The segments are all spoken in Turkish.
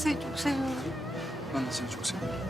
seni çok seviyorum. Ben de seni çok seviyorum.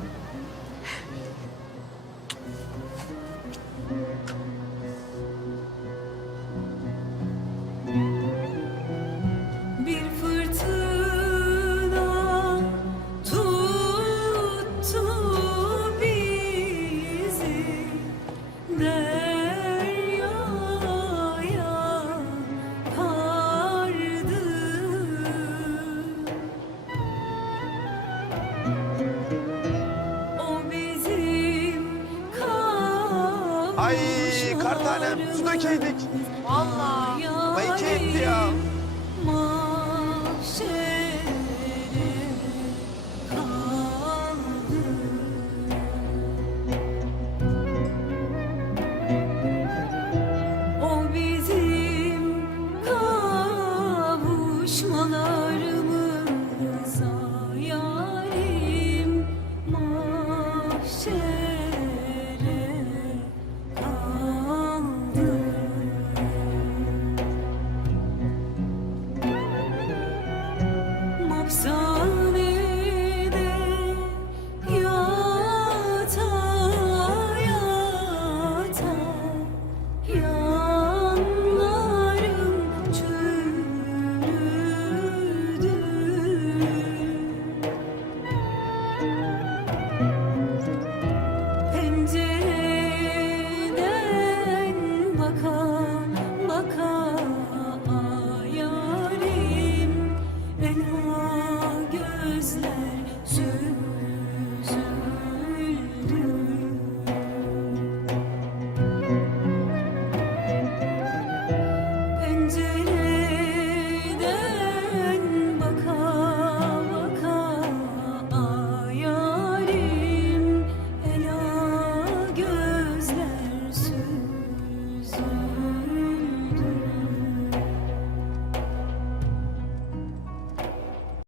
Ay kartanem su dökeydik. Vallahi. Ama iki etti ya.